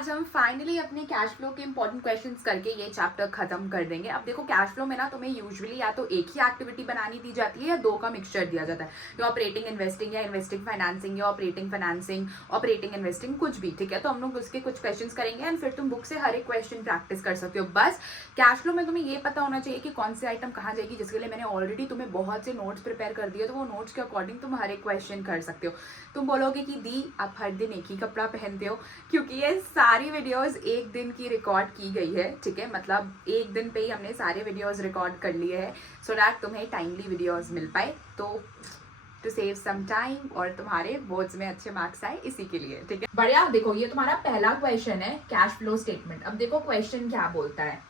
आज हम फाइनली अपने कैश फ्लो के इंपॉर्टेंट क्वेश्चंस करके ये चैप्टर खत्म कर देंगे। अब देखो कैश फ्लो में ना तुम्हें यूजुअली या तो एक ही एक्टिविटी बनानी दी जाती है या दो का मिक्सचर दिया जाता है, या ऑपरेटिंग इन्वेस्टिंग या इन्वेस्टिंग फाइनेंसिंग या ऑपरेटिंग फाइनेंसिंग ऑपरेटिंग इन्वेस्टिंग कुछ भी, ठीक है। तो हम लोग उसके कुछ क्वेश्चंस करेंगे एंड फिर तुम बुक से हर एक क्वेश्चन प्रैक्टिस कर सकते हो। बस कैश फ्लो में तुम्हें ये पता होना चाहिए कि कौन से आइटम कहाँ जाएगी, जिसके लिए मैंने ऑलरेडी तुम्हें बहुत से नोट्स प्रिपेयर कर दिए, तो वो नोट्स के अकॉर्डिंग तुम हर एक क्वेश्चन कर सकते हो। तुम बोलोगे कि दी आप हर दिन एक ही कपड़ा पहनते हो, क्योंकि ये सारी वीडियोस एक दिन की रिकॉर्ड की गई है, ठीक है। मतलब एक दिन पे ही हमने सारे वीडियोस रिकॉर्ड कर लिए हैं सो दैट तुम्हें टाइमली वीडियोस मिल पाए, तो टू सेव सम टाइम और तुम्हारे बोर्ड्स में अच्छे मार्क्स आए, इसी के लिए, ठीक है। बढ़िया, देखो ये तुम्हारा पहला क्वेश्चन है कैश फ्लो स्टेटमेंट। अब देखो क्वेश्चन क्या बोलता है,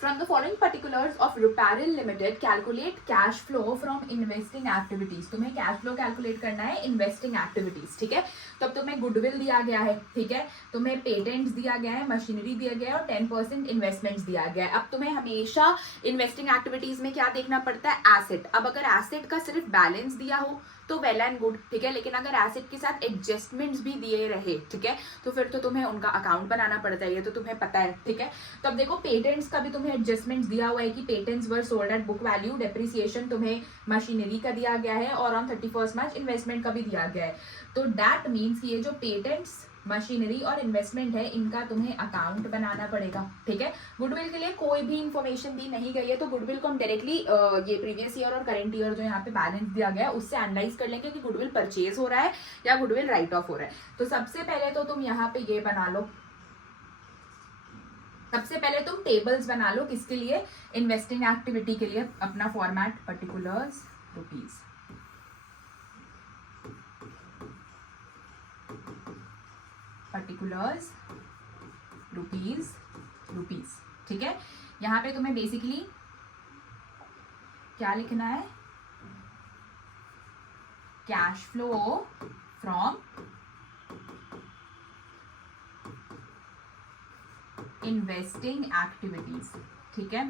From the following particulars of Ruparel Limited, calculate cash flow from investing activities. तुम्हें cash flow calculate करना है investing activities, ठीक है। तो अब तुम्हें गुडविल दिया गया है, ठीक है, तुम्हें पेटेंट्स दिया गया है, मशीनरी दिया गया है और 10% इन्वेस्टमेंट्स दिया गया है। अब तुम्हें हमेशा इन्वेस्टिंग एक्टिविटीज में क्या देखना पड़ता है, एसेट। अब अगर एसेट का सिर्फ बैलेंस दिया हो तो वेल एंड गुड, ठीक है, लेकिन अगर एसेट के साथ एडजस्टमेंट्स भी दिए रहे, ठीक है, तो फिर तो तुम्हें उनका अकाउंट बनाना पड़ता है, ये तो तुम्हें पता है, ठीक है। तो अब देखो पेटेंट्स का भी तुम्हें एडजस्टमेंट्स दिया हुआ है कि पेटेंट्स वर sold eight book value, depreciation तुम्हें मशीनरी का दिया गया है और ऑन 31 मार्च इन्वेस्टमेंट का भी दिया गया है। तो दैट मीन्स ये जो पेटेंट्स, मशीनरी और इन्वेस्टमेंट है, इनका तुम्हें अकाउंट बनाना पड़ेगा, ठीक है। गुडविल के लिए कोई भी इंफॉर्मेशन दी नहीं गई है, तो गुडविल को हम डायरेक्टली ये प्रीवियस ईयर और करंट ईयर जो यहाँ पे बैलेंस दिया गया है उससे एनालाइज कर लेंगे कि गुडविल परचेज हो रहा है या गुडविल राइट ऑफ हो रहा है। तो सबसे पहले तो तुम यहाँ पे ये बना लो, सबसे पहले तुम टेबल्स बना लो, किसके लिए, इन्वेस्टिंग एक्टिविटी के लिए। अपना format particulars rupees, particulars rupees rupees, ठीक है। यहाँ पे तुम्हें बेसिकली क्या लिखना है, cash flow from investing activities, ठीक है।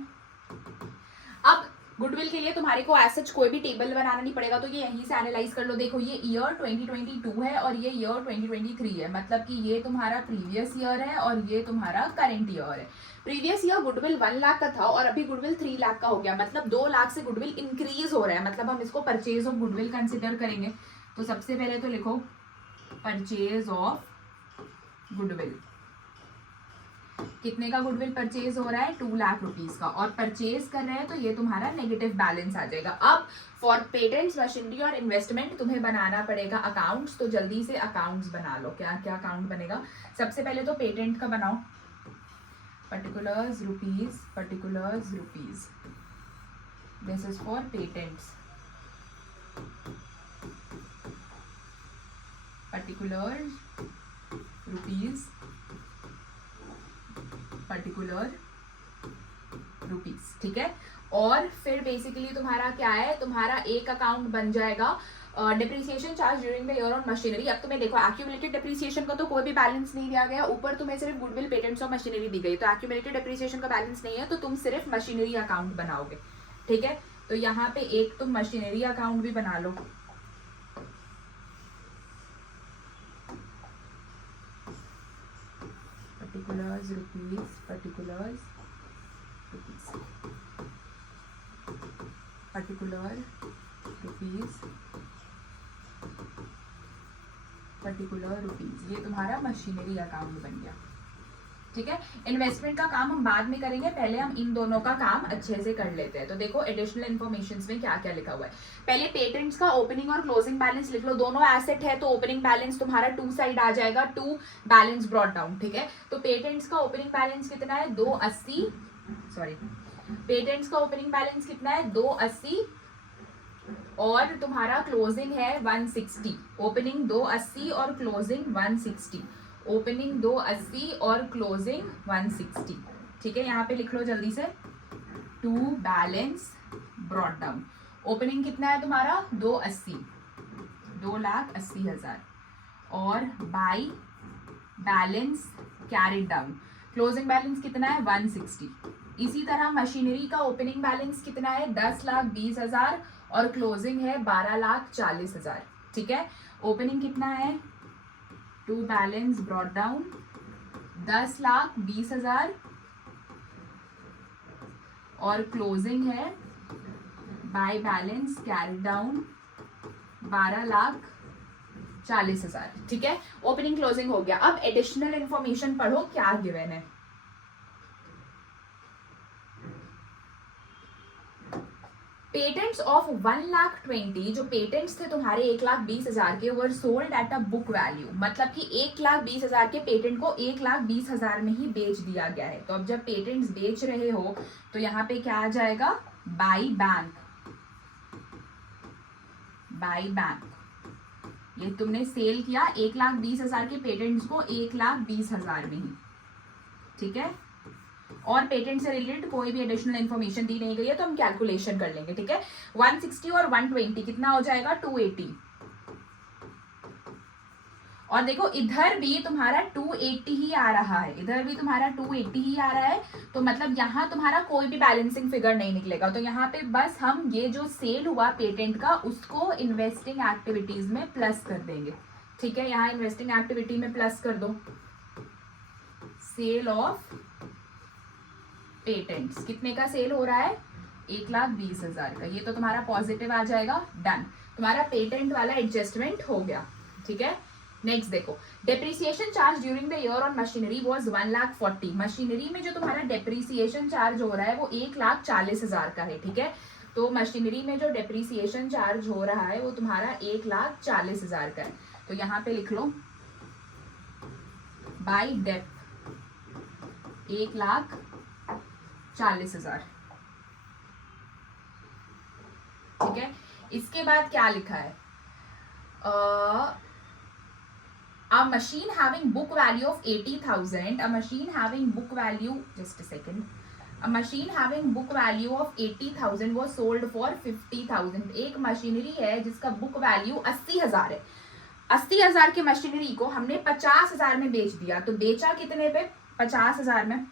अब गुडविल के लिए तुम्हारे को एज सच कोई भी टेबल बनाना नहीं पड़ेगा, तो ये यहीं से एनालाइज कर लो। देखो ये ईयर 2022 है और ये ईयर 2023 है, मतलब कि ये तुम्हारा प्रीवियस ईयर है और ये तुम्हारा करंट ईयर है। प्रीवियस ईयर गुडविल 1 लाख का था और अभी गुडविल 3 लाख का हो गया, मतलब 2 लाख से गुडविल इंक्रीज हो रहा है, मतलब हम इसको परचेज ऑफ गुडविल कंसिडर करेंगे। तो सबसे पहले तो लिखो परचेज ऑफ गुडविल, कितने का गुडविल परचेज हो रहा है, 2 लाख रुपीज का, और परचेज कर रहे हैं तो ये तुम्हारा नेगेटिव बैलेंस आ जाएगा। अब फॉर पेटेंट्स, मशीनरी और इन्वेस्टमेंट तुम्हें बनाना पड़ेगा अकाउंट्स, तो जल्दी से अकाउंट्स बना लो। क्या क्या अकाउंट बनेगा, सबसे पहले तो पेटेंट का बनाओ, particulars rupees, particulars rupees, this is for patents, particular rupees, particular rupees, ठीक है। और फिर बेसिकली तुम्हारा क्या है, तुम्हारा एक अकाउंट बन जाएगा depreciation charge during the year on machinery. अब तुम्हें देखो एक्यूमुलेटेड डेप्रिसिएशन का तो कोई भी बैलेंस नहीं दिया गया, ऊपर तुम्हें सिर्फ गुडविल, पेटेंट्स और मशीनरी दी गई, तो एक्यूमुलेटेड डेप्रिसिएशन का बैलेंस नहीं है, तो तुम सिर्फ मशीनरी अकाउंट बनाओगे, ठीक है। तो यहाँ पे एक तुम मशीनरी अकाउंट भी बना लो, particulars rupees, particulars rupees, particular rupees, particular rupees, ये तुम्हारा मशीनरी अकाउंट बन गया, ठीक है। इन्वेस्टमेंट का काम हम बाद में करेंगे, पहले हम इन दोनों का काम अच्छे से कर लेते हैं। तो देखो एडिशनल इन्फॉर्मेशन में क्या क्या लिखा हुआ है, पहले पेटेंट्स का ओपनिंग और क्लोजिंग बैलेंस लिख लो। दोनों एसेट है तो ओपनिंग बैलेंस तुम्हारा 2 साइड आ जाएगा, 2 बैलेंस ब्रॉट डाउन, ठीक है। तो पेटेंट्स का ओपनिंग बैलेंस कितना है, 280, सॉरी, पेटेंट्स का ओपनिंग बैलेंस कितना है, 280 और तुम्हारा क्लोजिंग है 160, ओपनिंग 280 और क्लोजिंग 160, ओपनिंग 280 और क्लोजिंग 160, ठीक है। यहाँ पे लिख लो जल्दी से, 2 बैलेंस ब्रॉट डाउन, ओपनिंग कितना है तुम्हारा 280, 2,80,000 और bye balance carried down, closing balance कितना है 160। इसी तरह मशीनरी का ओपनिंग बैलेंस कितना है 10,20,000 और क्लोजिंग है 12,40,000, ठीक है। ओपनिंग कितना है, 2 बैलेंस ब्रॉट डाउन 10,20,000 और क्लोजिंग है बाय बैलेंस कैरी डाउन 12,40,000। ठीक है, ओपनिंग क्लोजिंग हो गया। अब एडिशनल इंफॉर्मेशन पढ़ो क्या गिवन है। पेटेंट्स ऑफ 1,20,000 जो पेटेंट्स थे तुम्हारे 1,20,000 के वर sold at a book value, मतलब कि 1,20,000 के पेटेंट को 1,20,000 में ही बेच दिया गया है। तो अब जब पेटेंट्स बेच रहे हो तो यहाँ पे क्या आ जाएगा, बाय बैंक। बाय बैंक, ये तुमने सेल किया 1,20,000 के पेटेंट्स को 1,20,000 में ही। ठीक है, और पेटेंट से रिलेटेड कोई भी एडिशनल इंफॉर्मेशन दी नहीं गई है तो हम कैलकुलेशन कर लेंगे। ठीक है, 160 और 120 कितना हो जाएगा, 280। और देखो इधर भी तुम्हारा 280 ही आ रहा है, इधर भी तुम्हारा 280 ही आ रहा है। तो मतलब यहाँ तुम्हारा कोई भी बैलेंसिंग फिगर नहीं निकलेगा। तो यहाँ पे बस हम ये जो सेल हुआ पेटेंट का उसको इन्वेस्टिंग एक्टिविटीज में प्लस कर देंगे। ठीक है, यहाँ इन्वेस्टिंग एक्टिविटी में प्लस कर दो सेल ऑफ पेटेंट्स। कितने का सेल हो रहा है, 1,20,000 का। ये तो तुम्हारा पॉजिटिव आ जाएगा, डन। तुम्हारा पेटेंट वाला एडजस्टमेंट हो गया। ठीक है, नेक्स्ट देखो, depreciation charge during the year on machinery was 1,40,000। Machinery में जो तुम्हारा डेप्रिसिएशन चार्ज हो रहा है वो 1,40,000 का है। ठीक है, तो मशीनरी में जो डेप्रिसिएशन चार्ज हो रहा है वो तुम्हारा 1,40,000 का है। तो यहाँ पे लिख लो बाय डेप 1,40,000। ठीक है, इसके बाद क्या लिखा है, a machine having book value of 80,000, a machine having book value, just a second, a machine having book value of 80,000 was sold for 50,000। एक मशीनरी है जिसका बुक वैल्यू 80,000 है। 80,000 की मशीनरी को हमने 50,000 में बेच दिया। तो बेचा कितने पे, 50,000 में।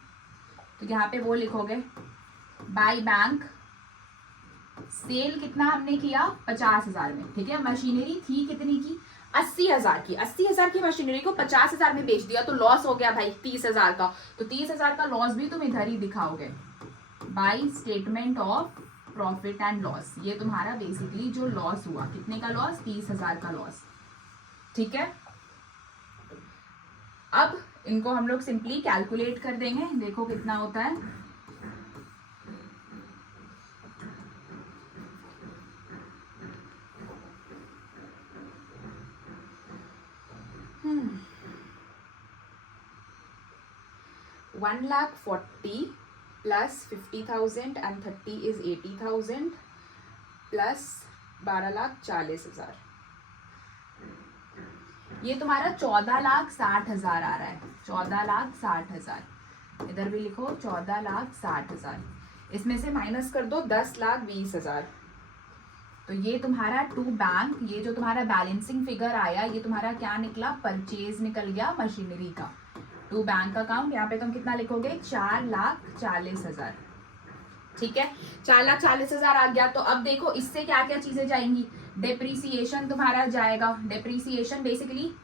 तो यहाँ पे वो लिखोगे बाय बैंक, सेल कितना हमने किया, 50,000 में। ठीक है, मशीनरी थी कितनी की, 80,000 की। 80,000 की मशीनरी को 50,000 में बेच दिया तो लॉस हो गया भाई 30,000 का। तो 30,000 का लॉस भी तुम इधर ही दिखाओगे by statement of profit and loss. ये तुम्हारा बेसिकली जो लॉस हुआ, कितने का लॉस, 30,000 का लॉस। ठीक है, अब इनको हम लोग सिंपली कैलकुलेट कर देंगे, देखो कितना होता है। Hmm. 1,40,000 plus 50,000 and 30 is 80,000 plus 12,40,000, ये तुम्हारा 14,60,000 आ रहा है। 14,60,000 इधर भी लिखो, 14,60,000। इसमें से माइनस कर दो 10,20,000। तो ये तुम्हारा टू बैंक, ये जो तुम्हारा बैलेंसिंग फिगर आया ये तुम्हारा क्या निकला, परचेज निकल गया मशीनरी का। टू बैंक अकाउंट, यहाँ पे तुम कितना लिखोगे, 4,40,000। ठीक है, 4,40,000 आ गया। तो अब देखो इससे क्या क्या चीजें जाएंगी, डेप्रीसिएशन तुम्हारा जाएगा। डेप्रीसिएशन बेसिकली,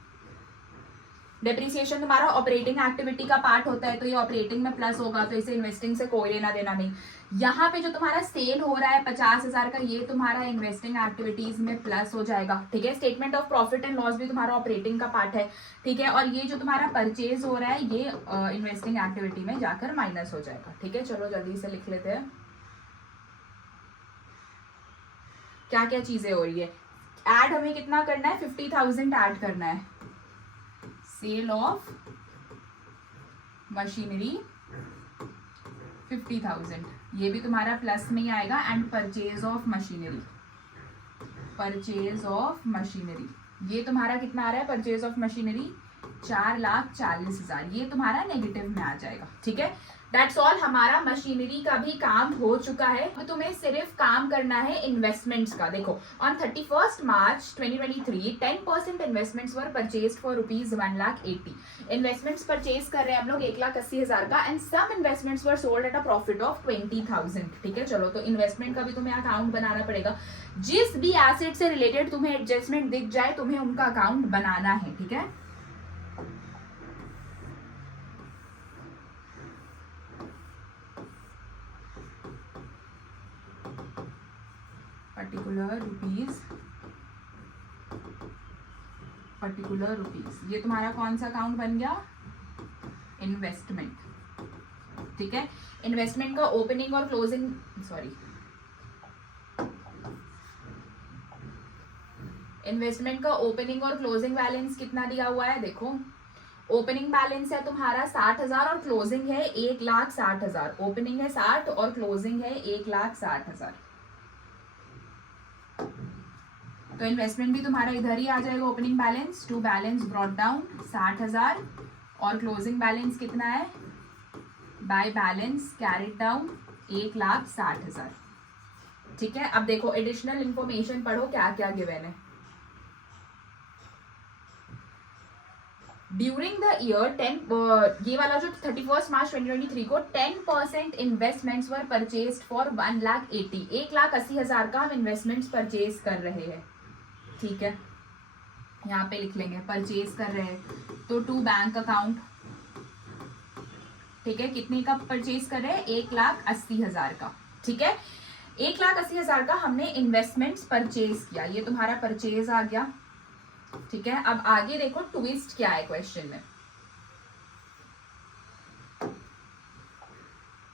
डेप्रीसिएशन तुम्हारा ऑपरेटिंग एक्टिविटी का पार्ट होता है तो ये ऑपरेटिंग में प्लस होगा, तो इसे इन्वेस्टिंग से कोई लेना देना नहीं। यहाँ पे जो तुम्हारा सेल हो रहा है 50,000 का, ये तुम्हारा इन्वेस्टिंग एक्टिविटीज में प्लस हो जाएगा। ठीक है, statement of profit and loss भी तुम्हारा ऑपरेटिंग का पार्ट है। ठीक है, और ये जो तुम्हारा परचेज हो रहा है ये इन्वेस्टिंग एक्टिविटी में जाकर माइनस हो जाएगा। ठीक है, चलो जल्दी से लिख लेते हैं क्या क्या चीजें हो रही है। ऐड हमें कितना करना है, 50,000 ऐड करना है। सेल ऑफ मशीनरी 50,000, ये भी तुम्हारा प्लस में ही आएगा। And purchase of machinery, purchase of machinery ये तुम्हारा कितना आ रहा है, परचेज ऑफ मशीनरी 4,40,000, ये तुम्हारा नेगेटिव में आ जाएगा। ठीक है, दैट्स ऑल, हमारा मशीनरी का भी काम हो चुका है। अब तुम्हें सिर्फ काम करना है इन्वेस्टमेंट्स का। देखो, on 31 March 2023 10% investments were purchased for ₹1,80,000। Investments purchase कर रहे हैं हम लोग 1,80,000 का। And some investments were sold at a profit of 20,000। ठीक है, चलो तो इन्वेस्टमेंट का भी तुम्हें अकाउंट बनाना पड़ेगा। जिस भी एसेट से रिलेटेड तुम्हें एडजस्टमेंट दिख जाए तुम्हें उनका अकाउंट बनाना है। ठीक है, पर्टिकुलर रुपीज, ये तुम्हारा कौन सा अकाउंट बन गया? इन्वेस्टमेंट। ठीक है, इन्वेस्टमेंट का ओपनिंग और क्लोजिंग, इन्वेस्टमेंट का ओपनिंग और क्लोजिंग बैलेंस कितना दिया हुआ है? देखो, ओपनिंग बैलेंस है तुम्हारा 60,000 और क्लोजिंग है 1,60,000। ओपनिंग है 60 और क्लोजिंग है 1,60,000। तो इन्वेस्टमेंट भी तुम्हारा इधर ही आ जाएगा, opening balance to balance brought down 60,000 और क्लोजिंग बैलेंस कितना है? By balance carried down 1,60,000। ठीक है, अब देखो एडिशनल इंफॉर्मेशन पढ़ो क्या क्या गिवन है। ड्यूरिंग द ईयर 10, ये वाला जो 31 मार्च 2023 को 10% इन्वेस्टमेंट्स वर परचेज फॉर 1,80,000 का हम इन्वेस्टमेंट्स परचेज कर रहे हैं। ठीक है, यहाँ पे लिख लेंगे परचेज कर रहे हैं तो टू बैंक अकाउंट। ठीक है, कितने का परचेज कर रहे हैं? 1,80,000 का। ठीक है, 1,80,000 का हमने इन्वेस्टमेंट्स परचेज किया, ये तुम्हारा परचेज आ गया। ठीक है, अब आगे देखो ट्विस्ट क्या है क्वेश्चन में।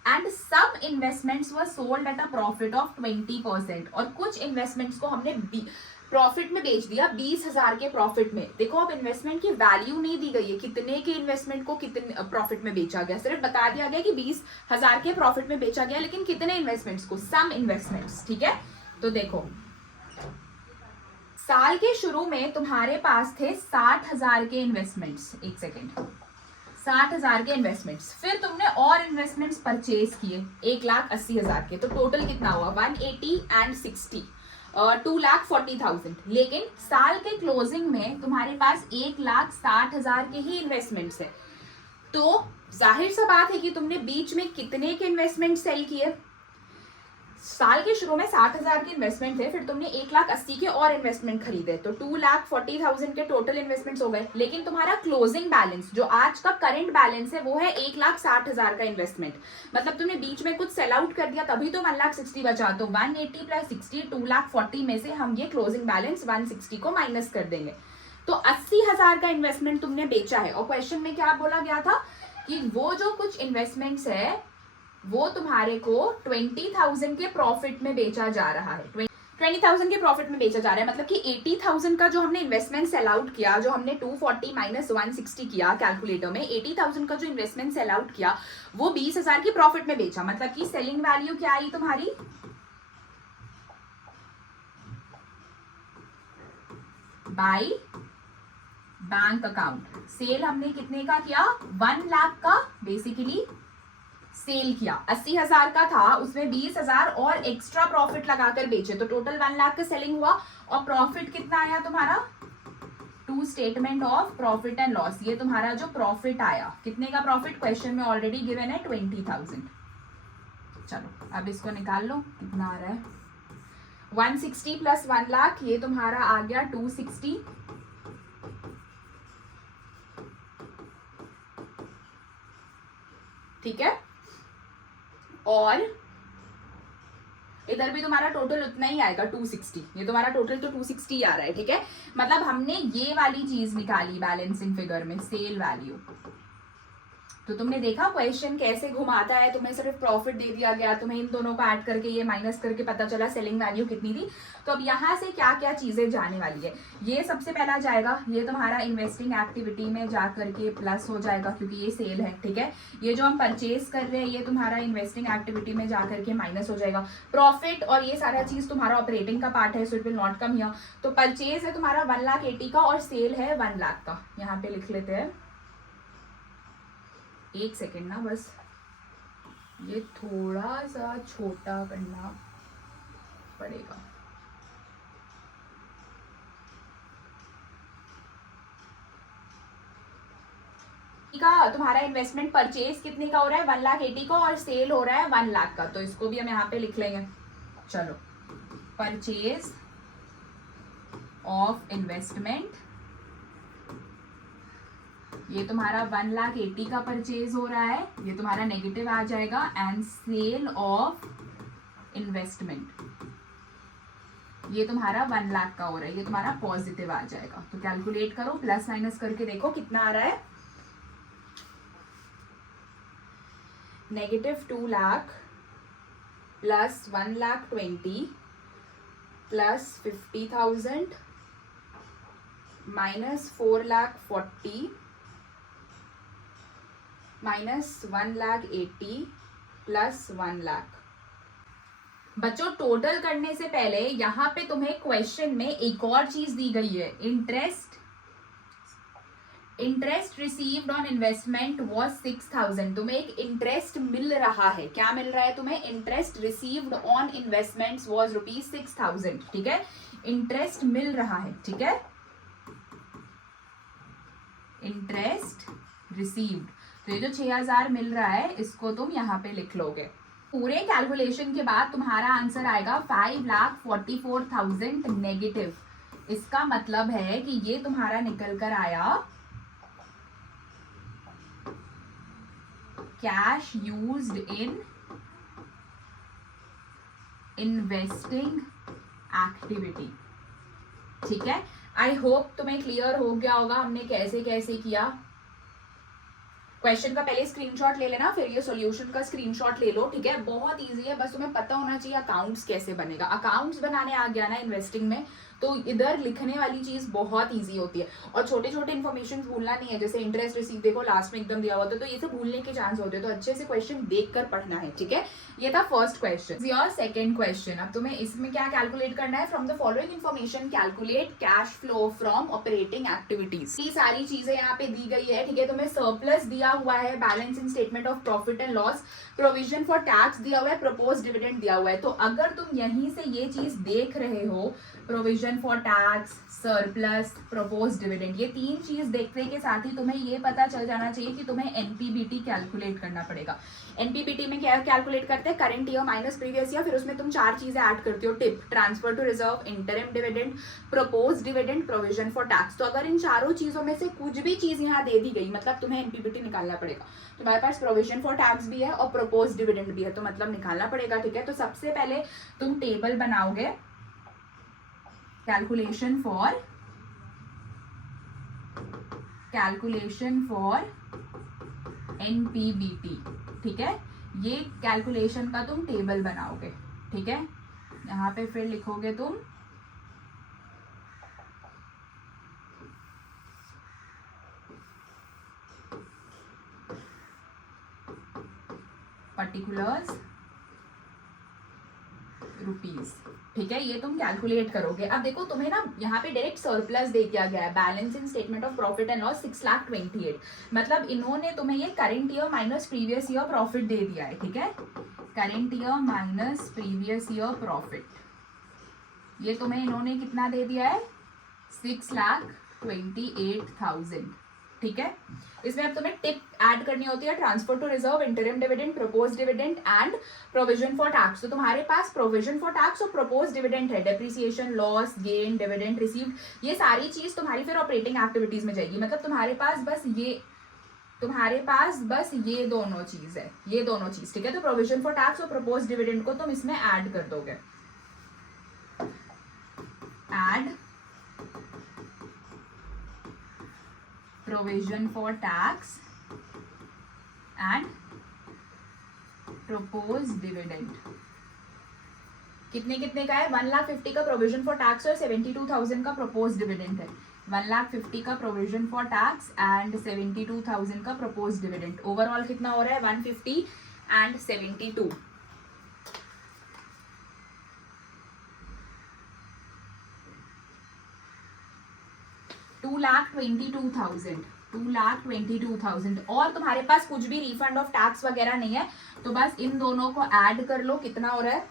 And some investments were sold at a profit of 20%, और कुछ इन्वेस्टमेंट्स को हमने प्रॉफिट में बेच दिया 20,000 के प्रॉफिट में। देखो, अब इन्वेस्टमेंट की वैल्यू नहीं दी गई है, कितने के इन्वेस्टमेंट को कितने प्रॉफिट में बेचा गया, सिर्फ बता दिया गया कि 20,000 के प्रॉफिट में बेचा गया, लेकिन कितने इन्वेस्टमेंट्स को? सम इन्वेस्टमेंट्स। ठीक है, तो देखो साल के शुरू में तुम्हारे पास थे 60,000 के इन्वेस्टमेंट्स, 1 सेकेंड, 60,000 के इन्वेस्टमेंट्स, फिर तुमने और इन्वेस्टमेंट्स परचेज किए 1,80,000 के, तो टोटल कितना हुआ? 180 एंड 60, 2,40,000। लेकिन साल के क्लोजिंग में तुम्हारे पास 1,60,000 के ही इन्वेस्टमेंट्स है, तो जाहिर सा बात है कि तुमने बीच में कितने के इन्वेस्टमेंट सेल किए? साल के शुरू में 60,000 के इन्वेस्टमेंट थे, फिर तुमने 1,80,000 के और इन्वेस्टमेंट खरीदे, तो 2,40,000 के टोटल इन्वेस्टमेंट्स हो गए। लेकिन तुम्हारा क्लोजिंग बैलेंस जो आज का करंट बैलेंस है वो है 1,60,000 का इन्वेस्टमेंट, मतलब तुमने बीच में कुछ सेल आउट कर दिया तभी तो 1,60,000 बचा। तो 180 प्लस 60 2,40,000 में से हम ये क्लोजिंग बैलेंस 160 को माइनस कर देंगे। तो 80,000 का इन्वेस्टमेंट तुमने बेचा है, और क्वेश्चन में क्या बोला गया था कि वो जो कुछ इन्वेस्टमेंट्स है वो तुम्हारे को 20,000 के प्रॉफिट में बेचा जा रहा है, 20,000 के प्रॉफिट में बेचा जा रहा है। मतलब कि 80,000 का जो हमने इन्वेस्टमेंट सेल आउट किया, जो हमने 240 माइनस 160 किया कैलकुलेटर में, 80,000 का जो इन्वेस्टमेंट सेल आउट किया वो 20,000 की प्रॉफिट में बेचा। मतलब कि सेलिंग वैल्यू क्या आई तुम्हारी? By bank account. सेल हमने कितने का किया? 1 लाख का बेसिकली सेल किया, 80,000 का था, उसमें 20,000 और एक्स्ट्रा प्रॉफिट लगाकर बेचे, तो टोटल 1 लाख का सेलिंग हुआ। और प्रॉफिट कितना आया तुम्हारा? To statement of profit and loss, ये तुम्हारा जो प्रॉफिट आया, कितने का प्रॉफिट? क्वेश्चन में ऑलरेडी गिवन है 20,000। चलो अब इसको निकाल लो, कितना आ रहा है? 160 प्लस 1 लाख, ये तुम्हारा आ गया 260। ठीक है, और इधर भी तुम्हारा टोटल उतना ही आएगा 260, ये तुम्हारा टोटल तो 260 आ रहा है। ठीक है, मतलब हमने ये वाली चीज निकाली बैलेंसिंग फिगर में, सेल वैल्यू। तो तुमने देखा क्वेश्चन कैसे घुमाता है, तुम्हें सिर्फ प्रॉफिट दे दिया गया, तुम्हें इन दोनों को ऐड करके ये माइनस करके पता चला सेलिंग वैल्यू कितनी थी। तो अब यहाँ से क्या क्या चीजें जाने वाली है, ये सबसे पहला जाएगा, ये तुम्हारा इन्वेस्टिंग एक्टिविटी में जा करके प्लस हो जाएगा क्योंकि ये सेल है। ठीक है, ये जो हम परचेज कर रहे हैं ये तुम्हारा इन्वेस्टिंग एक्टिविटी में जा करके माइनस हो जाएगा। प्रॉफिट और ये सारा चीज तुम्हारा ऑपरेटिंग का पार्ट है, so it will not come here. तो परचेज है तुम्हारा 1,80,000 का और सेल है 1 लाख का। यहाँ पे लिख लेते हैं, 1 सेकेंड ना, बस ये थोड़ा सा छोटा करना पड़ेगा। का तुम्हारा इन्वेस्टमेंट परचेज कितने का हो रहा है? 1,80,000 का, और सेल हो रहा है 1 लाख का, तो इसको भी हम यहाँ पे लिख लेंगे। चलो, परचेज ऑफ इन्वेस्टमेंट, ये तुम्हारा 1,80,000 का परचेज हो रहा है, ये तुम्हारा नेगेटिव आ जाएगा, एंड सेल ऑफ इन्वेस्टमेंट, ये तुम्हारा 1 लाख का हो रहा है, ये तुम्हारा पॉजिटिव आ जाएगा। तो कैलकुलेट करो, प्लस माइनस करके देखो कितना आ रहा है। -2 lakh plus 1,20,000 plus 50,000 minus 4,40,000 minus 1,80,000 plus 1 lakh. बच्चों टोटल करने से पहले यहाँ पे तुम्हें क्वेश्चन में एक और चीज दी गई है, interest received on investment was 6,000। तुम्हें एक इंटरेस्ट मिल रहा है, क्या मिल रहा है तुम्हें? Interest received on investments was ₹6,000, ठीक है, इंटरेस्ट मिल रहा है, ठीक है, इंटरेस्ट रिसीव्ड। तो ये जो 6,000 मिल रहा है इसको तुम यहाँ पे लिख लोगे। पूरे कैलकुलेशन के बाद तुम्हारा आंसर आएगा 5,44,000 नेगेटिव। इसका मतलब है कि ये तुम्हारा निकल कर आया cash used in investing activity, ठीक है। आई होप तुम्हें क्लियर हो गया होगा हमने कैसे कैसे किया। क्वेश्चन का पहले स्क्रीनशॉट ले लेना, फिर ये सॉल्यूशन का स्क्रीनशॉट ले लो, ठीक है। बहुत इजी है, बस तुम्हें पता होना चाहिए अकाउंट्स कैसे बनेगा। अकाउंट्स बनाने आ गया ना इन्वेस्टिंग में, तो इधर लिखने वाली चीज बहुत इजी होती है। और छोटे छोटे इन्फॉर्मेशन भूलना नहीं है, जैसे इंटरेस्ट रिसीव देखो लास्ट में एकदम दिया हुआ था, तो ये सब भूलने के चांस होते हैं, तो अच्छे से क्वेश्चन देख कर पढ़ना है, ठीक है। ये था first question. Your second question, अब तुम्हें इसमें क्या कैलकुलेट करना है? From the following information calculate cash flow from operating activities. ये सारी चीजें यहाँ पे दी गई है, ठीक है। तुम्हें सरप्लस दिया हुआ है, balance in statement of profit and loss, provision for tax दिया हुआ है, प्रपोज डिविडेंड दिया हुआ है। तो अगर तुम यहीं से ये चीज देख रहे हो, provision for tax, surplus, propose dividend, ये तीन चीज देखने के साथ ही तुम्हें ये पता चल जाना चाहिए कि तुम्हें एनपीबीटी कैलकुलेट करना पड़ेगा। एनपीबीटी में क्या कैलकुलेट करते हैं? Current year minus previous year, फिर उसमें तुम 4 चीजें ऐड करते हो, टिप, transfer to reserve, interim dividend, propose dividend, provision for tax. तो अगर इन चारों चीजों में से कुछ भी चीज यहाँ दे दी गई, मतलब तुम्हें एनपीबीटी निकालना पड़ेगा। तुम्हारे पास प्रोविजन फॉर टैक्स भी है और प्रपोज डिविडेंड भी है, तो मतलब निकालना पड़ेगा, ठीक है। तो सबसे पहले तुम टेबल बनाओगे, कैलकुलेशन फॉर एनपीबीटी, ठीक है। ये कैलकुलेशन का तुम टेबल बनाओगे, ठीक है। यहाँ पे फिर लिखोगे तुम पर्टिकुलर्स रुपीज, ठीक है। ये तुम कैलकुलेट करोगे। अब देखो तुम्हें ना यहाँ पे डायरेक्ट सरप्लस दे दिया गया है, balance in statement of profit and loss 6,28,000, मतलब इन्होंने तुम्हें ये current year minus previous year profit दे दिया है, ठीक है। Current year minus previous year profit, ये तुम्हें इन्होंने कितना दे दिया है? 6,28,000, ठीक है। इसमें अब तुम्हें टिप ऐड करनी होती है, transfer to reserve, interim dividend, propose dividend and provision for tax. तो तुम्हारे पास प्रोविजन फॉर टैक्स और प्रपोज डिविडेंड है, depreciation, loss, gain, dividend received, ये सारी चीज तुम्हारी फिर ऑपरेटिंग एक्टिविटीज में जाएगी। मतलब तुम्हारे पास बस ये दोनों चीज है, ये दोनों चीज, ठीक है। तो प्रोविजन फॉर टैक्स और प्रपोज डिविडेंड को तुम इसमें ऐड कर दोगे, add provision for tax and proposed dividend। कितने कितने का है? 1,50,000 का प्रोविजन फॉर टैक्स और 72,000 का प्रपोज डिविडेंड है। 1,50,000 का प्रोविजन फॉर टैक्स एंड 72,000 का प्रपोज डिविडेंड। ओवरऑल कितना हो रहा है? 150 एंड 72। 2,22,000 और तुम्हारे पास कुछ भी रिफंड ऑफ टैक्स वगैरह नहीं है, तो बस इन दोनों को ऐड कर लो। कितना हो रहा है?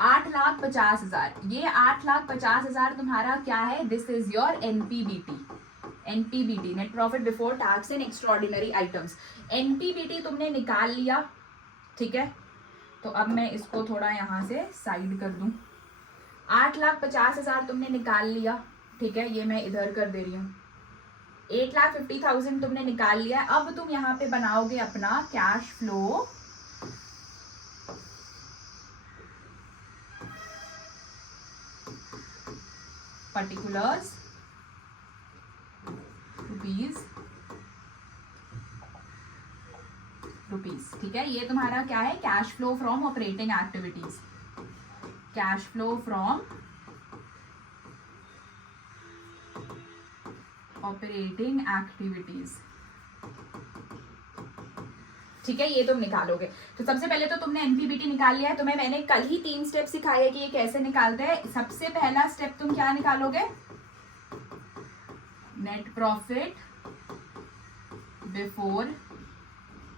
8,50,000। ये 8,50,000 तुम्हारा क्या है? This is your NPBT, net profit before tax and extraordinary items. NPBT तुमने निकाल लिया, ठीक है। तो अब मैं इसको थोड़ा यहाँ से साइड कर दूं। 8,50,000 तुमने निकाल लिया, ठीक है, ये मैं इधर कर दे रही हूँ। 8,50,000 तुमने निकाल लिया। अब तुम यहाँ पे बनाओगे अपना कैश फ्लो particulars रुपीज। ठीक है, ये तुम्हारा क्या है, cash flow from operating activities, cash flow from operating activities. ठीक है, ये तुम निकालोगे। तो सबसे पहले तो तुमने एनपीबीटी निकाल लिया है, तुम्हें मैंने कल ही 3 स्टेप सिखाए हैं कि ये कैसे निकालते हैं। सबसे पहला स्टेप तुम क्या निकालोगे, net profit before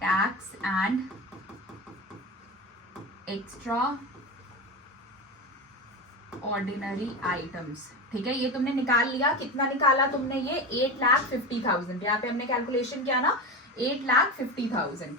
tax and extra ordinary items. ठीक है, ये तुमने निकाल लिया। कितना निकाला तुमने, ये 8,50,000। यहाँ पे हमने कैलकुलेशन किया ना, 8,50,000।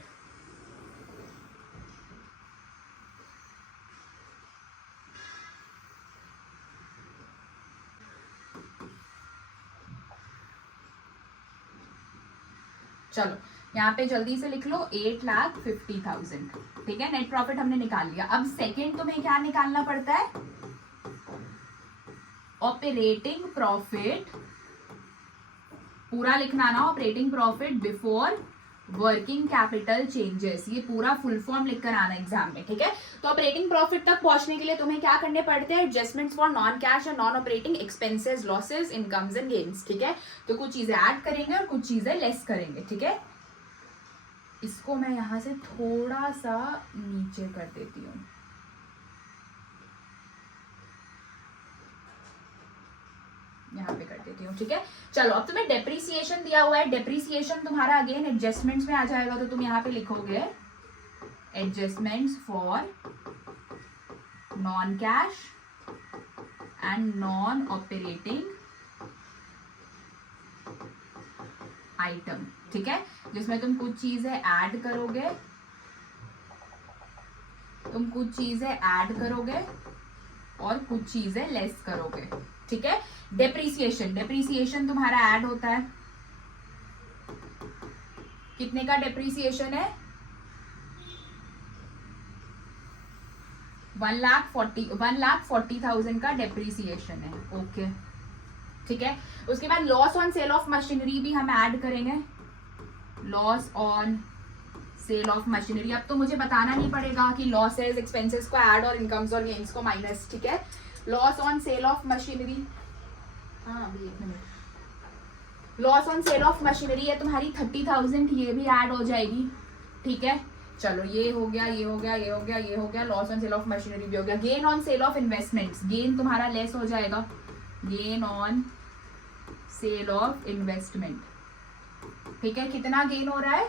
चलो यहाँ पे जल्दी से लिख लो 8,50,000। ठीक है, नेट प्रॉफिट हमने निकाल लिया। अब सेकेंड तुम्हें क्या निकालना पड़ता है, ऑपरेटिंग प्रॉफिट, पूरा लिखना ना, operating profit before working capital changes. ये पूरा फुल फॉर्म लिखकर आना एग्जाम में। ठीक है, तो ऑपरेटिंग प्रॉफिट तक पहुंचने के लिए तुम्हें क्या करने पड़ते हैं, एडजस्टमेंट्स फॉर नॉन कैश और non operating expenses, losses, incomes and gains. ठीक है, तो कुछ चीजें ऐड करेंगे और कुछ चीजें लेस करेंगे। ठीक है, इसको मैं यहां से थोड़ा सा नीचे कर देती हूँ। यहाँ पे कर देती हूँ। ठीक है, चलो अब तुम्हें डेप्रिसिएशन दिया हुआ है। डेप्रिसिएशन तुम्हारा अगेन एडजस्टमेंट्स में आ जाएगा, तो तुम यहाँ पे लिखोगे adjustments for non cash and non operating item. ठीक है, जिसमें तुम कुछ चीजें ऐड करोगे, और कुछ चीजें लेस करोगे। ठीक है, डेप्रीसिएशन तुम्हारा ऐड होता है। कितने का डेप्रीसिएशन है, 1,40,000 का डेप्रीसिएशन है। ओके, ठीक है, उसके बाद loss on sale of machinery भी हम ऐड करेंगे। Loss on sale of machinery, अब तो मुझे बताना नहीं पड़ेगा कि लॉसेस एक्सपेंसेस को ऐड और इनकम्स और गेन्स को माइनस। ठीक है, loss on sale of machinery, हाँ अभी एक minute, loss on sale of machinery है तुम्हारी 30,000, ये भी ऐड हो जाएगी। ठीक है, चलो ये हो गया, ये हो गया, ये हो गया, ये हो गया, loss on sale of machinery भी हो गया। Gain on sale of investments, gain तुम्हारा लेस हो जाएगा। Gain on sale of investment, ठीक है, कितना गेन हो रहा है,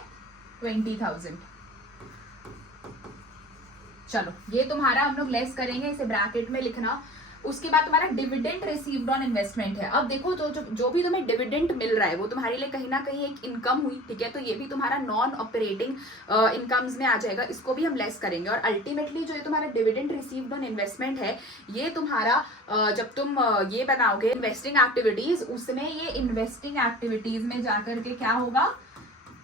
20,000। चलो ये तुम्हारा हम लोग लेस करेंगे, इसे ब्रैकेट में लिखना। उसके बाद तुम्हारा डिविडेंड रिसीव्ड ऑन इन्वेस्टमेंट है। अब देखो जो भी तुम्हें डिविडेंड मिल रहा है वो तुम्हारे लिए कहीं ना कहीं एक इनकम हुई। ठीक है, तो ये भी तुम्हारा नॉन ऑपरेटिंग इनकम्स में आ जाएगा, इसको भी हम लेस करेंगे। और अल्टीमेटली जो ये तुम्हारा डिविडेंड रिसीव्ड ऑन इन्वेस्टमेंट है, ये तुम्हारा जब तुम ये बनाओगे इन्वेस्टिंग एक्टिविटीज, उसमें ये इन्वेस्टिंग एक्टिविटीज में जाकर के क्या होगा,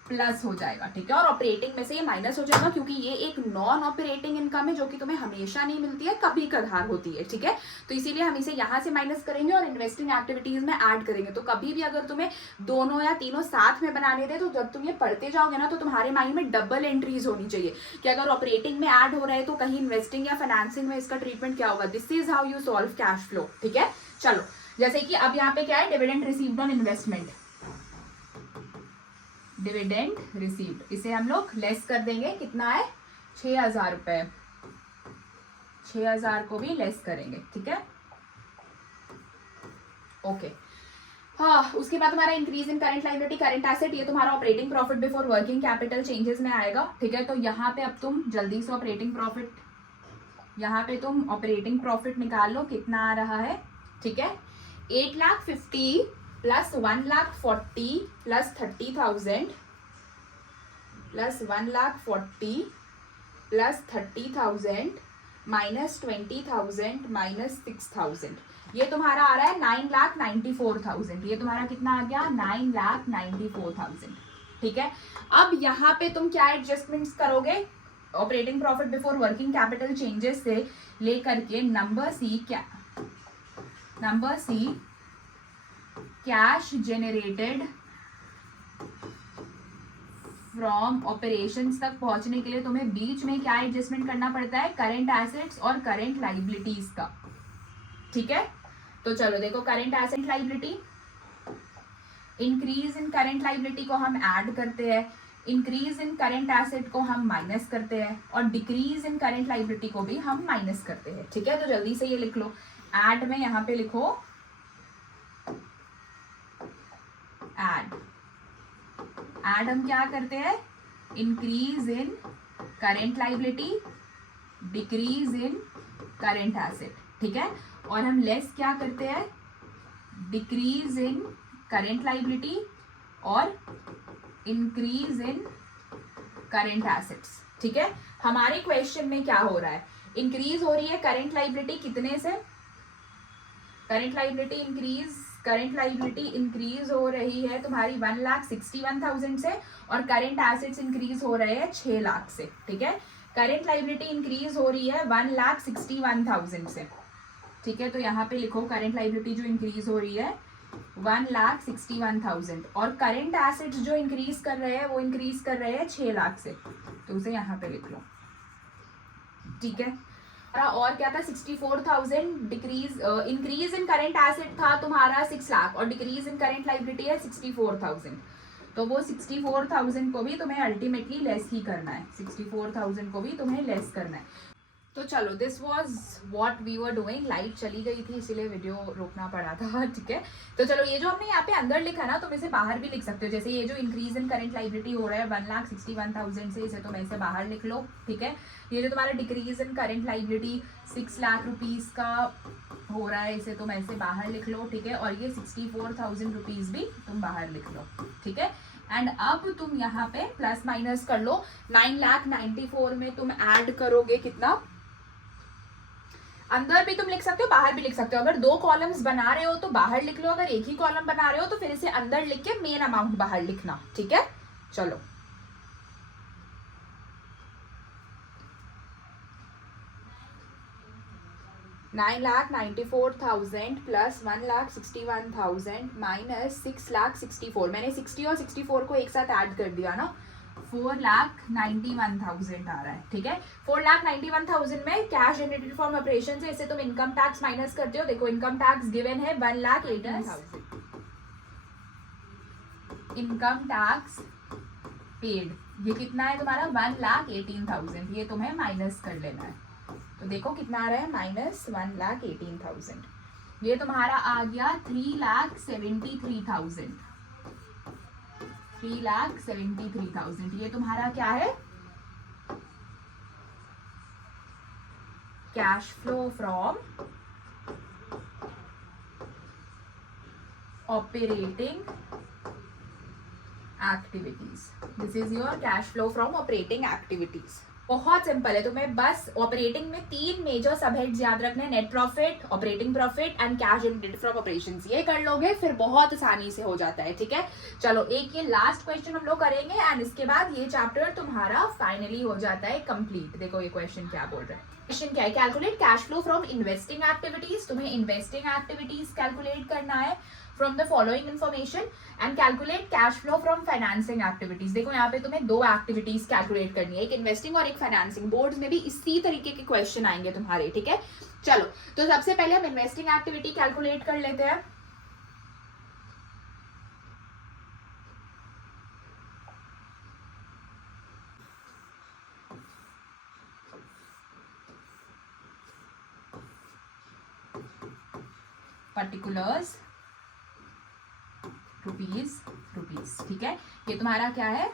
प्लस हो जाएगा। ठीक है, और ऑपरेटिंग में से ये माइनस हो जाएगा, क्योंकि ये एक नॉन ऑपरेटिंग इनकम है जो कि तुम्हें हमेशा नहीं मिलती है, कभी कभार होती है। ठीक है, तो इसीलिए हम इसे यहाँ से माइनस करेंगे और इन्वेस्टिंग एक्टिविटीज में ऐड करेंगे। तो कभी भी अगर तुम्हें दोनों या तीनों साथ में बनाने थे, तो जब तुम ये पढ़ते जाओगे ना, तो तुम्हारे माइंड में डबल एंट्रीज होनी चाहिए कि अगर ऑपरेटिंग में ऐड हो रहा है तो कहीं इन्वेस्टिंग या फाइनेंसिंग में इसका ट्रीटमेंट क्या होगा। This is how you solve cash flow. ठीक है, चलो जैसे कि अब यहाँ पे क्या है, dividend received on investment, dividend received, इसे हम लोग लेस कर देंगे। कितना है, 6,000 रुपए, 6,000 को भी लेस करेंगे। ठीक है, ओके। हाँ, उसके बाद हमारा increase in current liability, current asset, ये तुम्हारा operating profit before working capital changes में आएगा। ठीक है, तो यहाँ पे अब तुम जल्दी से ऑपरेटिंग प्रॉफिट, यहाँ पे तुम ऑपरेटिंग प्रॉफिट निकाल लो, कितना आ रहा है। ठीक है, 8,50,000 plus 1,40,000 plus 30,000 plus 1,40,000 plus 30,000 minus 20,000 minus 6,000, ये तुम्हारा आ रहा है 9,94,000। ये तुम्हारा कितना आ गया, 9,94,000। ठीक है, अब यहाँ पे तुम क्या एडजस्टमेंट्स करोगे, operating profit before working capital changes से लेकर के नंबर सी, क्या number C cash generated from operations तक पहुंचने के लिए तुम्हें बीच में क्या एडजस्टमेंट करना पड़ता है, करंट एसेट्स और करंट लाइबिलिटीज का। ठीक है, तो चलो देखो, current asset liability, increase in current liability को हम ऐड करते हैं, इंक्रीज इन करंट एसेट को हम माइनस करते हैं, और डिक्रीज इन करंट लाइबिलिटी को भी हम माइनस करते हैं। ठीक है, तो जल्दी से ये लिख लो, ऐड में यहां पे लिखो ऐड हम क्या करते हैं, increase in current liability, decrease in current asset. ठीक है, और हम लेस क्या करते हैं, डिक्रीज इन करंट लाइबिलिटी और इंक्रीज इन करंट एसेट्स। ठीक है, हमारे क्वेश्चन में क्या हो रहा है, इंक्रीज हो रही है करंट लाइबिलिटी कितने से, करंट लाइबिलिटी इंक्रीज हो रही है तुम्हारी 1,61,000 से, और करंट एसेट्स इंक्रीज हो रहे हैं 6 लाख से। ठीक है, करंट लाइबिलिटी इंक्रीज हो रही है 1,61,000 से। ठीक है, तो यहाँ पे लिखो करंट लाइबिलिटी जो इंक्रीज हो रही है 1,61,000, और करंट एसेट्स जो इंक्रीज कर रहे हैं वो इंक्रीज कर रहे हैं 6 लाख से, तो उसे यहाँ पे लिख लो। ठीक है, और क्या था, 64,000 decrease, increase in current asset था तुम्हारा 6 लाख, और डिक्रीज इन करंट लाइबिलिटी है 64,000, तो वो 64,000 को भी तुम्हें अल्टीमेटली लेस ही करना है, 64,000 को भी तुम्हें लेस करना है। तो चलो, this was what we were doing. Light चली गई थी इसीलिए वीडियो रोकना पड़ा था। ठीक है, तो चलो, ये जो हमने यहाँ पे अंदर लिखा ना, तुम इसे बाहर भी लिख सकते हो। जैसे ये जो इंक्रीज इन करंट लाइबिलिटी हो रहा है 1,61,000 से, इसे तुम ऐसे बाहर लिख लो। ठीक है, ये जो तुम्हारा decrease in current liability 6 lakh rupees का हो रहा है, इसे तुम ऐसे बाहर लिख लो। ठीक है, और ये 64,000 रुपीज भी तुम बाहर लिख लो। ठीक है, एंड अब तुम यहाँ पे प्लस माइनस कर लो, 9,94,000 में तुम ऐड करोगे कितना, अंदर भी तुम लिख सकते हो, बाहर भी लिख सकते हो। अगर 2 कॉलम्स बना रहे हो तो बाहर लिख लो, अगर एक ही कॉलम बना रहे हो तो फिर इसे अंदर लिख के मेन अमाउंट बाहर लिखना। ठीक है, चलो, $9,94,000 प्लस 1,61,000 माइनस 6,64,000, मैंने 60 और 64 को एक साथ ऐड कर दिया ना, 4,91,000 आ रहा है। ठीक है, 4,91,000 में कैश जनरेटेड फ्रॉम ऑपरेशन से इसे तुम इनकम टैक्स माइनस करते हो। देखो, इनकम टैक्स गिवन है 1,18,000, इनकम टैक्स पेड ये कितना है तुम्हारा, 1,18,000, ये तुम्हें माइनस कर लेना है। तो देखो कितना आ रहा है, माइनस 1,18,000, ये तुम्हारा आ गया 3,73,000, 3,73,000। ये तुम्हारा क्या है, cash flow from operating activities, this is your cash flow from operating activities. बहुत सिंपल है, तुम्हें बस ऑपरेटिंग में 3 मेजर सबहेड्स याद रखने, net profit, operating profit and cash generated from operations. ये कर लोगे फिर बहुत आसानी से हो जाता है। ठीक है, चलो, एक ये लास्ट क्वेश्चन हम लोग करेंगे एंड इसके बाद ये चैप्टर तुम्हारा फाइनली हो जाता है कंप्लीट। देखो ये क्वेश्चन क्या बोल रहा है, क्वेश्चन क्या है, calculate cash flow from investing activities. तुम्हें इन्वेस्टिंग एक्टिविटीज कैलकुलेट करना है from the following information and calculate cash flow from financing activities। देखो यहाँ पे तुम्हें 2 एक्टिविटीज कैलकुलेट करनी है, एक इन्वेस्टिंग और एक फाइनेंसिंग। बोर्ड्स में भी इसी तरीके के क्वेश्चन आएंगे तुम्हारे। ठीक है, चलो, तो सबसे पहले हम इन्वेस्टिंग एक्टिविटी कैलकुलेट कर लेते हैं। Particulars rupees. ठीक है, ये तुम्हारा क्या है,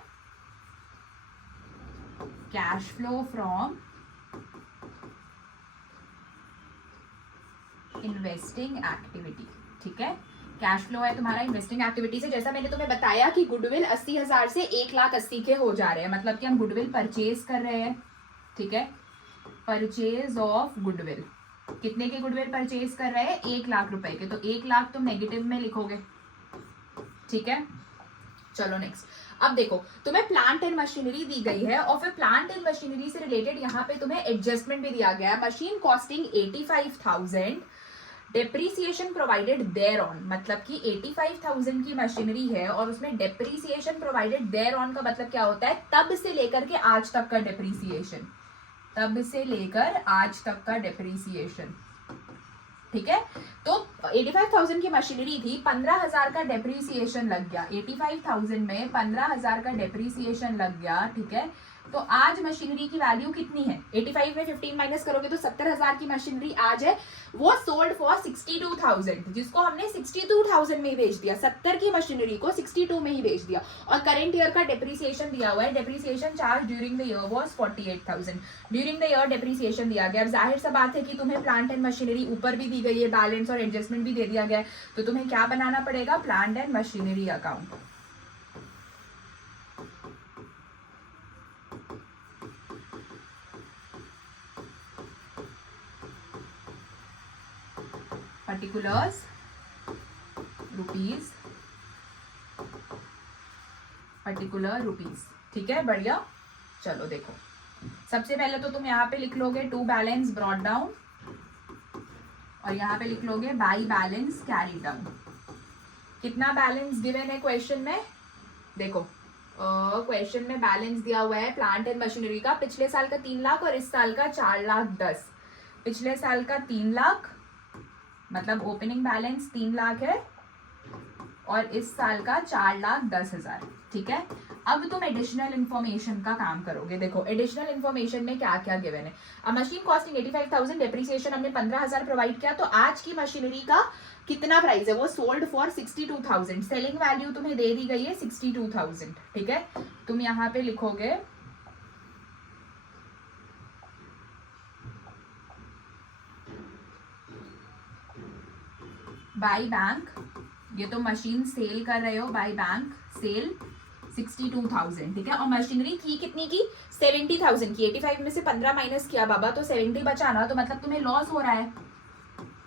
cash flow from investing activity. ठीक है, कैश फ्लो है तुम्हारा इन्वेस्टिंग एक्टिविटी से। जैसा मैंने तुम्हें बताया कि गुडविल 80,000 से 1,80,000 के हो जा रहे हैं, मतलब कि हम गुडविल परचेज कर रहे हैं। ठीक है, परचेज ऑफ गुडविल, कितने के गुडविल परचेज कर रहे हैं, 1,00,000 रुपए के, तो 1,00,000 तुम नेगेटिव में लिखोगे। ठीक है, चलो नेक्स्ट। अब देखो, तुम्हें प्लांट एंड मशीनरी दी गई है और फिर प्लांट एंड मशीनरी से रिलेटेड यहाँ पे तुम्हें एडजस्टमेंट भी दिया गया है। Machine costing 85,000, depreciation provided thereon, मतलब कि 85,000 की मशीनरी है और उसमें डेप्रीसिएशन प्रोवाइडेड देयर ऑन का मतलब क्या होता है, तब से लेकर के आज तक का डेप्रीसिएशन, तब से लेकर आज तक का डेप्रीसिएशन, ठीक है। तो 85,000 की मशीनरी थी, 15,000 का डेप्रीसिएशन लग गया, 85,000 में 15,000 का डेप्रीसिएशन लग गया, ठीक है। तो आज मशीनरी की वैल्यू कितनी है, 85 में 15 माइनस करोगे तो 70,000 की मशीनरी आज है, वो सोल्ड फॉर 62,000, जिसको हमने 62,000 में ही बेच दिया, 70 की मशीनरी को 62 में ही बेच दिया। और करंट ईयर का डेप्रीसिएशन दिया हुआ है, depreciation charge during the year was 48,000, during the year depreciation दिया गया। अब जाहिर सा बात है कि तुम्हें प्लांट एंड मशीनरी ऊपर भी दी गई है, बैलेंस और एडजस्टमेंट भी दे दिया गया है, तो तुम्हें क्या बनाना पड़ेगा, plant and machinery account. particulars rupees, particular rupees, ठीक है, बढ़िया। चलो देखो, सबसे पहले तो तुम यहाँ पे लिख लोगे टू बैलेंस ब्रॉट डाउन, और यहाँ पे लिख लोगे बाई बैलेंस कैरी डाउन। कितना बैलेंस गिवन है क्वेश्चन में, देखो क्वेश्चन में बैलेंस दिया हुआ है प्लांट एंड मशीनरी का, पिछले साल का 3 लाख और इस साल का 4,10,000। पिछले साल का 3 लाख मतलब ओपनिंग बैलेंस 3 लाख है और इस साल का 4,10,000, ठीक है। अब तुम एडिशनल इन्फॉर्मेशन का काम करोगे। देखो एडिशनल इन्फॉर्मेशन में क्या क्या गिवन है। अब मशीन कॉस्टिंग 85,000, डेप्रीसिएशन हमने 15,000 प्रोवाइड किया, तो आज की मशीनरी का कितना प्राइस है, वो सोल्ड फॉर 62,000, सेलिंग वैल्यू तुम्हें दे दी गई है 62,000, ठीक है। तुम यहाँ पे लिखोगे बाई बैंक, ये तो मशीन सेल कर रहे हो, बाई बैंक सेल 62,000, ठीक है। और मशीनरी थी कितनी की, 70,000 की, 85 में से 15 माइनस किया बाबा तो 70 बचा ना, तो मतलब तुम्हें लॉस हो रहा है।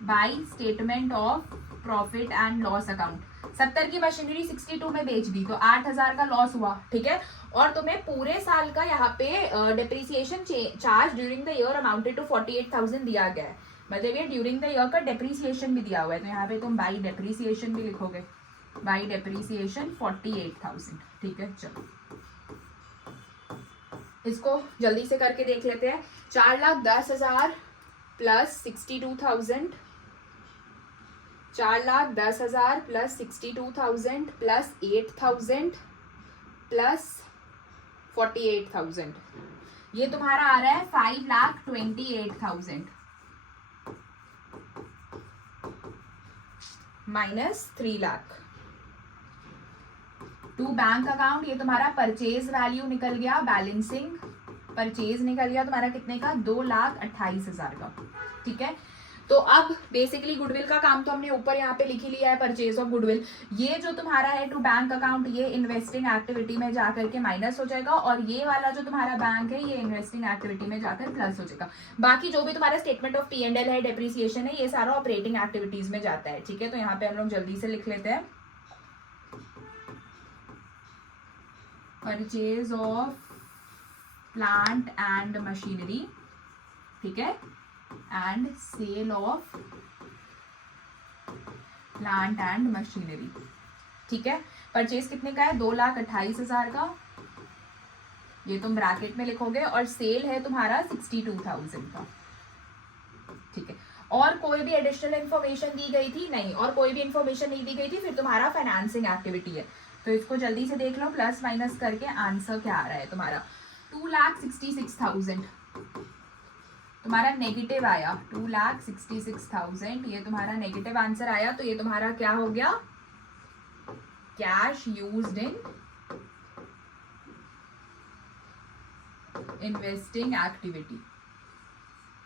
By statement of profit and loss account, 70 की मशीनरी 62 में बेच दी तो 8,000 का लॉस हुआ, ठीक है। और तुम्हें पूरे साल का यहाँ पे depreciation charge during the year amounted to 48,000 दिया गया है, मतलब ये ड्यूरिंग द ईयर का डेप्रीसिएशन भी दिया हुआ है, तो यहाँ पे तुम बाई डेप्रीसिएशन भी लिखोगे, बाई डेप्रीसिएशन 48,000, ठीक है। चलो इसको जल्दी से करके देख लेते हैं। 4,10,000 प्लस 62,000, 4,10,000 प्लस 62,000 प्लस 8,000 प्लस 48,000, ये तुम्हारा आ रहा है 5,28,000 minus 3 lakh. To bank account, ये तुम्हारा परचेज वैल्यू निकल गया, बैलेंसिंग परचेज निकल गया तुम्हारा कितने का, 2,28,000 का, ठीक है। तो अब बेसिकली गुडविल का काम तो हमने ऊपर यहाँ पे लिख ही लिया है, परचेज ऑफ गुडविल। ये जो तुम्हारा है टू बैंक अकाउंट, ये इन्वेस्टिंग एक्टिविटी में जाकर के माइनस हो जाएगा, और ये वाला जो तुम्हारा बैंक है ये इन्वेस्टिंग एक्टिविटी में जाकर प्लस हो जाएगा। बाकी जो भी तुम्हारा स्टेटमेंट ऑफ P&L है, डेप्रीसिएशन है, ये सारा ऑपरेटिंग एक्टिविटीज में जाता है, ठीक है। तो यहाँ पे हम लोग जल्दी से लिख लेते हैं, purchase of plant and machinery, ठीक है, and sale of plant and machinery, ठीक है। परचेज कितने का है, 2,28,000 का, ये तुम ब्रैकेट में लिखोगे, और सेल है तुम्हारा 62,000 का, ठीक है। और कोई भी एडिशनल इन्फॉर्मेशन दी गई थी नहीं, और कोई भी इन्फॉर्मेशन नहीं दी गई थी, फिर तुम्हारा फाइनेंसिंग एक्टिविटी है, तो इसको जल्दी से देख लो, प्लस माइनस करके आंसर क्या आ रहा है तुम्हारा, 2,66,000 तुम्हारा नेगेटिव आया, 2,66,000 ये तुम्हारा नेगेटिव आंसर आया। तो ये तुम्हारा क्या हो गया, cash used in investing activity.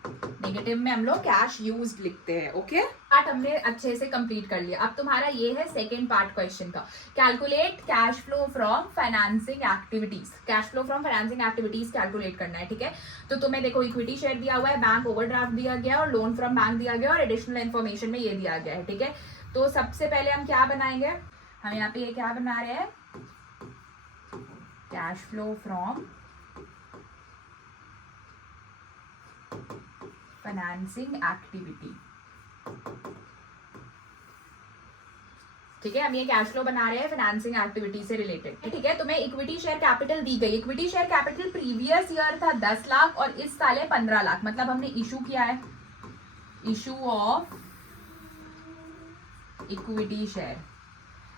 Negative में हम लोग कैश यूज्ड लिखते हैं, ओके। पार्ट हमने अच्छे से कंप्लीट कर लिया। अब तुम्हारा ये है सेकंड पार्ट क्वेश्चन का, calculate cash flow from financing activities. Cash flow from financing activities calculate करना है, ठीक है। तो तुम्हें देखो इक्विटी शेयर दिया हुआ है, बैंक ओवरड्राफ्ट दिया गया और लोन फ्रॉम बैंक दिया गया, और एडिशनल इन्फॉर्मेशन में ये दिया गया है, ठीक है। तो सबसे पहले हम क्या बनाएंगे, हम यहाँ पे ये क्या बना रहे हैं, cash flow from financing activity, ठीक है, हम ये कैश फ्लो बना रहे हैं फाइनेंसिंग एक्टिविटी से रिलेटेड। ठीक है, तुम्हें इक्विटी शेयर कैपिटल दी गई। Equity share capital previous year था 10 लाख और इस साल है 15 लाख, मतलब हमने इशू किया है, इशू ऑफ इक्विटी शेयर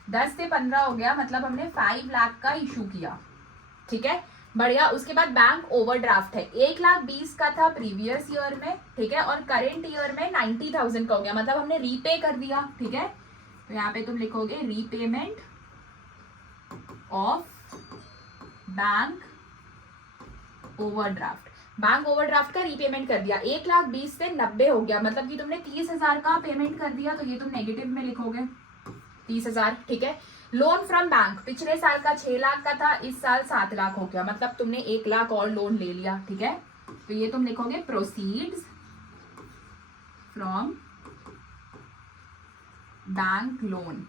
10 से 15 हो गया, मतलब हमने 5 लाख का इशू किया। ठीक है, बढ़िया। उसके बाद बैंक ओवरड्राफ्ट है, 1,20,000 का था प्रीवियस ईयर में। ठीक है, और करेंट ईयर में 90,000 का हो गया, मतलब हमने रीपे कर दिया। ठीक है, तो यहाँ पे तुम लिखोगे repayment of bank overdraft. Bank overdraft का रीपेमेंट कर दिया, 1,20,000 से 90 हो गया, मतलब कि तुमने 30,000 का पेमेंट कर दिया, तो ये तुम नेगेटिव में लिखोगे 30,000। ठीक है, लोन फ्रॉम बैंक, पिछले साल का 6 लाख का था, इस साल 7 लाख हो गया, मतलब तुमने 1 लाख और लोन ले लिया। ठीक है, तो ये तुम लिखोगे proceeds from bank loan,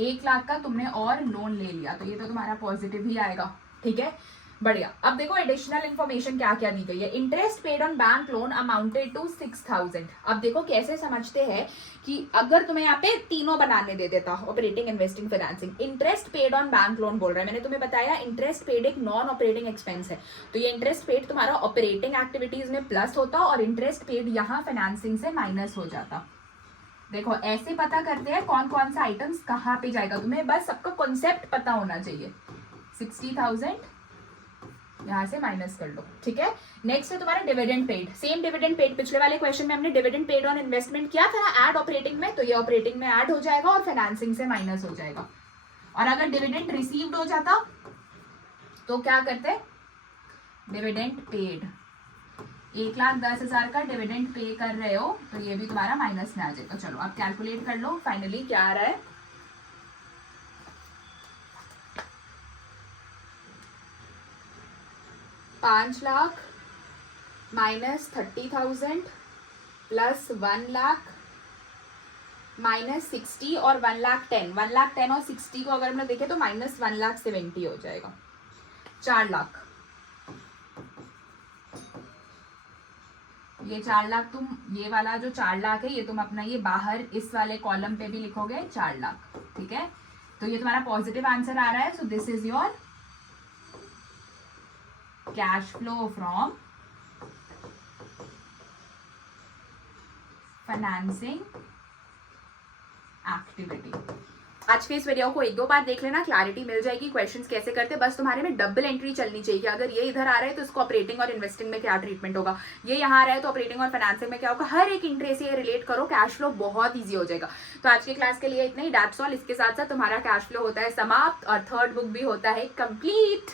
1 lakh का तुमने और लोन ले लिया, तो ये तो तुम्हारा पॉजिटिव ही आएगा। ठीक है, बढ़िया। अब देखो एडिशनल इन्फॉर्मेशन क्या क्या दी गई है। Interest paid on bank loan amounted to 6,000। अब देखो कैसे समझते हैं कि अगर तुम्हें यहाँ पे तीनों बनाने दे देता, operating, investing, financing. Interest paid on bank loan बोल रहा है, मैंने तुम्हें बताया इंटरेस्ट पेड एक नॉन ऑपरेटिंग एक्सपेंस है, तो ये इंटरेस्ट पेड तुम्हारा ऑपरेटिंग एक्टिविटीज में प्लस होता और इंटरेस्ट पेड यहाँ फाइनेंसिंग से माइनस हो जाता। देखो ऐसे पता करते हैं कौन कौन सा आइटम्स कहाँ पे जाएगा, तुम्हें बस सबका कॉन्सेप्ट पता होना चाहिए। 60,000 यहाँ से माइनस कर लो। ठीक है, नेक्स्ट है तुम्हारा dividend paid. Same dividend paid, पिछले वाले क्वेश्चन में हमने डिविडेंड पेड ऑन इन्वेस्टमेंट किया था ना ऐड ऑपरेटिंग में, तो ये ऑपरेटिंग में ऐड हो जाएगा और फाइनेंसिंग से माइनस हो जाएगा। और अगर डिविडेंड रिसीव्ड हो जाता तो क्या करते, डिविडेंड पेड, 1,10,000 का डिविडेंड पे कर रहे हो, तो ये भी तुम्हारा माइनस में आ जाएगा। चलो अब कैलकुलेट कर लो फाइनली क्या आ रहा है। 5 lakh minus 30,000 plus 1 lakh minus 60 और 1,10,000, 1,10,000 और 60 को अगर हम लोग देखें तो माइनस 1,70,000 हो जाएगा। 4 लाख, ये 4 लाख तुम, ये वाला जो 4 लाख है ये तुम अपना ये बाहर इस वाले कॉलम पे भी लिखोगे 4 लाख। ठीक है, तो ये तुम्हारा पॉजिटिव आंसर आ रहा है। So this is your cash flow from financing activity. आज के इस वीडियो को 1-2 बार देख लेना, क्लैरिटी मिल जाएगी क्वेश्चंस कैसे करते हैं। बस तुम्हारे में डबल एंट्री चलनी चाहिए, अगर ये इधर आ रहा है तो इसको ऑपरेटिंग और इन्वेस्टिंग में क्या ट्रीटमेंट होगा, ये यहाँ आ रहा है तो ऑपरेटिंग और फाइनेंसिंग में क्या होगा, हर एक एंट्री से ये रिलेट करो, कैश फ्लो बहुत ईजी हो जाएगा। तो आज की क्लास के लिए इतना ही, दैट्स ऑल। इसके साथ साथ तुम्हारा कैश फ्लो होता है समाप्त और थर्ड बुक भी होता है कंप्लीट।